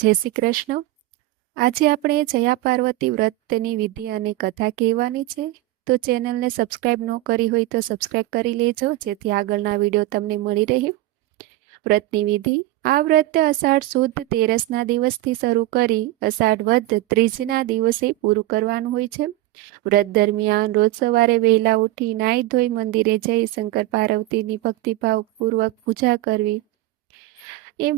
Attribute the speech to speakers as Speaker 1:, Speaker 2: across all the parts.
Speaker 1: જય શ્રી કૃષ્ણ. આજે આપણે જયા પાર્વતી વ્રતની વિધિ અને કથા કહેવાની છે. તો ચેનલને સબસ્ક્રાઈબ ન કરી હોય તો સબસ્ક્રાઈબ કરી લેજો, જેથી આગળના વીડિયો તમને મળી રહે. વ્રતની વિધિ. આ વ્રત અષાઢ સુદ તેરસના દિવસથી શરૂ કરી અષાઢ વધ ત્રીજના દિવસે પૂરું કરવાનું હોય છે. વ્રત દરમિયાન રોજ સવારે વહેલા ઉઠી નાહી ધોઈ મંદિરે જઈ શંકર પાર્વતીની ભક્તિભાવપૂર્વક પૂજા કરવી. એમ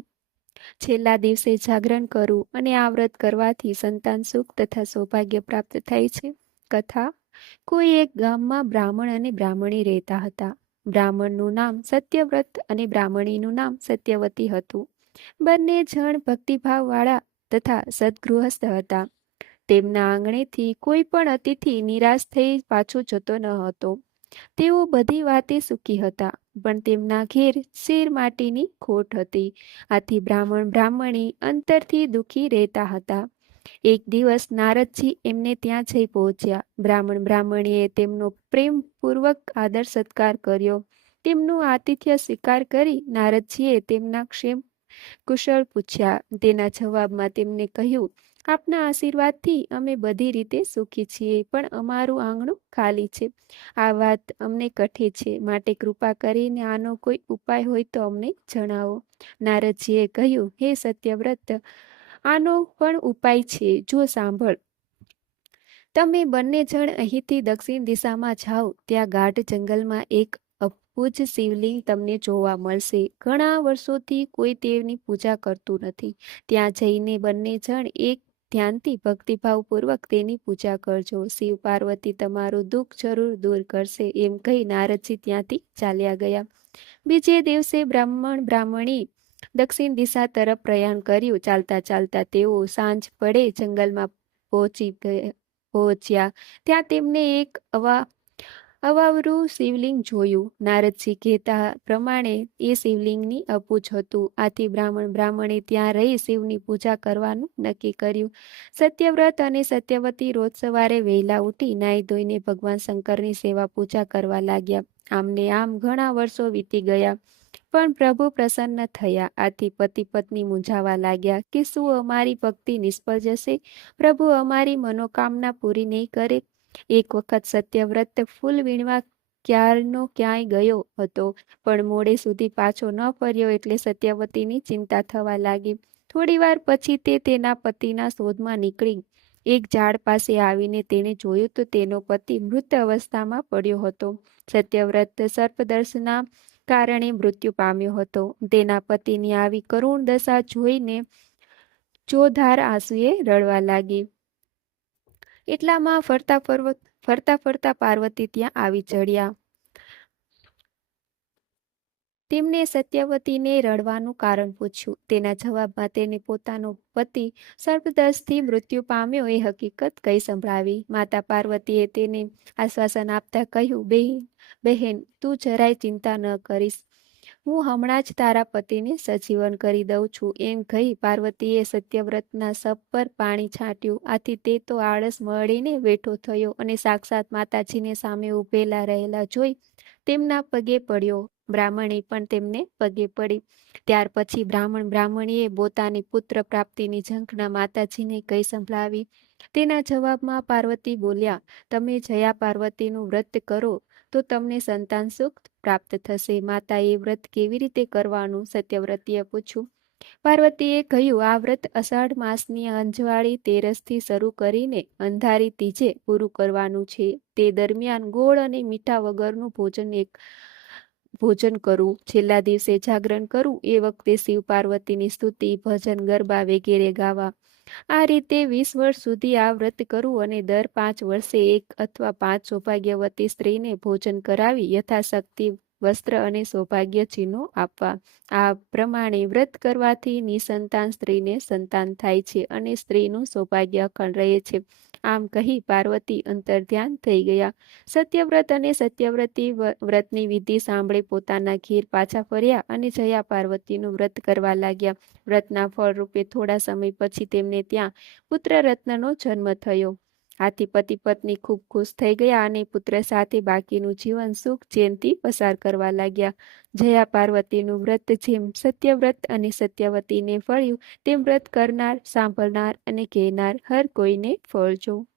Speaker 1: છેલ્લા દિવસે જાગરણ કરવું અને આ વ્રત કરવાથી સંતાન સુખ તથા સૌભાગ્ય પ્રાપ્ત થાય છે. કથા. કોઈ એક ગામમાં બ્રાહ્મણ અને બ્રાહ્મણી રહેતા હતા. બ્રાહ્મણનું નામ સત્યવ્રત અને બ્રાહ્મણીનું નામ સત્યવતી હતું. બંને જણ ભક્તિભાવવાળા તથા સદગૃહસ્થ હતા. તેમના આંગણેથી કોઈ પણ અતિથિ નિરાશ થઈ પાછો જતો ન હતો. તેઓ બધી વાતે સુખી હતા, પણ તેમના ઘેર શેર માટીની ખોટ હતી. આથી બ્રાહ્મણ બ્રાહ્મણી અંતરથી દુઃખી રહેતા હતા. એક દિવસ નારદજી એમને ત્યાં જઈ પહોંચ્યા. બ્રાહ્મણ બ્રાહ્મણીએ તેમનો પ્રેમપૂર્વક આદર સત્કાર કર્યો. તેમનું આતિથ્ય સ્વીકાર કરી નારદજીએ તેમના ક્ષેમ કુશળ પૂછ્યા. તેના જવાબમાં તેમને કહ્યું, આપના આશીર્વાદથી અમે બધી રીતે સુખી છીએ, પણ અમારું આંગણું ખાલી છે. આ વાત અમને કઠે છે. માટે કૃપા કરીને આનો કોઈ ઉપાય હોય તો અમને જણાવો. નારદજીએ કહ્યું, હે સત્યવ્રત, આનો પણ ઉપાય છે. જો સાંભળ. તમે બંને જણ અહીંથી દક્ષિણ દિશામાં જાઓ. ત્યાં ગાઢ જંગલમાં એક અપૂજ શિવલિંગ તમને જોવા મળશે. ઘણા વર્ષોથી કોઈ દેવની પૂજા કરતું નથી. ત્યાં જઈને બંને જણ એક ધ્યાનથી ભક્તિભાવપૂર્વક તેની પૂજા કરજો. શિવ પાર્વતી તમારું દુઃખ જરૂર દૂર કરશે એમ કહી નારદજી ત્યાંથી ચાલ્યા ગયા. બીજે દિવસે બ્રાહ્મણ બ્રાહ્મણી દક્ષિણ દિશા તરફ પ્રયાણ કર્યું. ચાલતા ચાલતા તેઓ સાંજ પડે જંગલમાં પહોંચી ગયા, પહોંચ્યા. ત્યાં તેમને એક અવા અવાવરું શિવલિંગ જોયું. નારદજી કહેતા પ્રમાણે એ શિવલિંગની અપૂજ હતું. આથી બ્રાહ્મણ બ્રાહ્મણે ત્યાં રહી શિવની પૂજા કરવાનું નક્કી કર્યું. સત્યવ્રત અને સત્યવતી રોજ સવારે વહેલા ઉઠી નાહી ધોઈને ભગવાન શંકરની સેવા પૂજા કરવા લાગ્યા. આમને આમ ઘણા વર્ષો વીતી ગયા, પણ પ્રભુ પ્રસન્ન થયા. આથી પતિ પત્ની મૂંઝાવા લાગ્યા કે શું અમારી ભક્તિ નિષ્ફળ જશે? પ્રભુ અમારી મનોકામના પૂરી નહીં કરે? એક વખત સત્યવ્રત ફૂલ વીણવા ક્યારનો ક્યાંય ગયો હતો, પણ મોડે સુધી પાછો ન ફર્યો એટલે સત્યવતીની ચિંતા થવા લાગી. થોડીવાર પછી તે તેના પતિના શોધમાં નીકળી. એક ઝાડ પાસે આવીને તેણે જોયું તો તેનો પતિ મૃત અવસ્થામાં પડ્યો હતો. સત્યવ્રત સર્પદર્શના કારણે મૃત્યુ પામ્યો હતો. તેના પતિની આવી કરુણ દશા જોઈને ચોધાર આંસુએ રડવા લાગી. એટલામાં ફરતા પર્વત, ફરતા ફરતા પાર્વતી ત્યાં આવી ચડ્યા. તેમને સત્યવતીને રડવાનું કારણ પૂછ્યું. તેના જવાબમાં તેને પોતાનો પતિ સર્પદર્શથી મૃત્યુ પામ્યો એ હકીકત કઈ સંભળાવી. માતા પાર્વતીએ તેને આશ્વાસન આપતા કહ્યું બહેન બહેન, તું જરાય ચિંતા ન કરીશ. હું હમણાં જ તારા પતિને સજીવન કરી દઉં છું. એમ કહી પાર્વતીએ સત્યવ્રતના સપ પર પાણી છાંટ્યું. આથી તે તો આળસ મળીને બેઠો થયો અને સાક્ષાત માતાજીને સામે ઊભેલા રહેલા જોઈ તેમના પગે પડ્યો. બ્રાહ્મણી પણ તેમને પગે પડી. ત્યાર પછી બ્રાહ્મણ બ્રાહ્મણીએ પોતાની પુત્ર પ્રાપ્તિની ઝંખના માતાજીને કઈ સંભળાવી. તેના જવાબમાં પાર્વતી બોલ્યા, તમે જયા પાર્વતીનું વ્રત કરો. તો તમને સંતાન સુખ પ્રાપ્ત થશે. માતાએ વ્રત કેવી રીતે કરવાનું? સત્યવ્રતીએ પૂછ્યું. પાર્વતીએ કહ્યું, આ વ્રત અષાઢ માસની અંજવાળી તેરસથી શરૂ કરીને અંધારી તીજે પૂરું કરવાનું છે. તે દરમિયાન ગોળ અને મીઠા વગરનું ભોજન એક ભોજન કરવું છેલ્લા દિવસે જાગરણ કરવું એ વખતે શિવ પાર્વતીની સ્તુતિ, ભજન, ગરબા વગેરે ગાવા. આ રીતે વીસ વર્ષ સુધી આ વ્રત કરવું અને દર પાંચ વર્ષે એક અથવા પાંચ સૌભાગ્યવતી સ્ત્રીને ભોજન કરાવી યથાશક્તિ, વસ્ત્ર અને સૌભાગ્ય ચિહ્નો આપવા. આ પ્રમાણે વ્રત કરવાથી નિસંતાન સ્ત્રીને સંતાન થાય છે અને સ્ત્રીનું સૌભાગ્ય અખંડ રહે છે. આમ કહી પાર્વતી અંતર્ધ્યાન થઈ ગયા. સત્યવ્રત અને સત્યવ્રતી વ્રતની વિધિ સાંભળી પોતાના ઘેર પાછા ફર્યા અને જયા પાર્વતીનું વ્રત કરવા લાગ્યા. વ્રતના ફળ રૂપે થોડા સમય પછી તેમને ત્યાં પુત્ર રત્નનો જન્મ થયો. આથી પતિ પત્ની ખૂબ ખુશ થઈ ગયા અને પુત્ર સાથે બાકીનું જીવન સુખ ચેનથી પસાર કરવા લાગ્યા. જયા પાર્વતીનું વ્રત જેમ સત્યવ્રત અને સત્યવતીને ફળ્યું, તેમ વ્રત કરનાર, સાંભળનાર અને કહેનાર હર કોઈને ફળજો.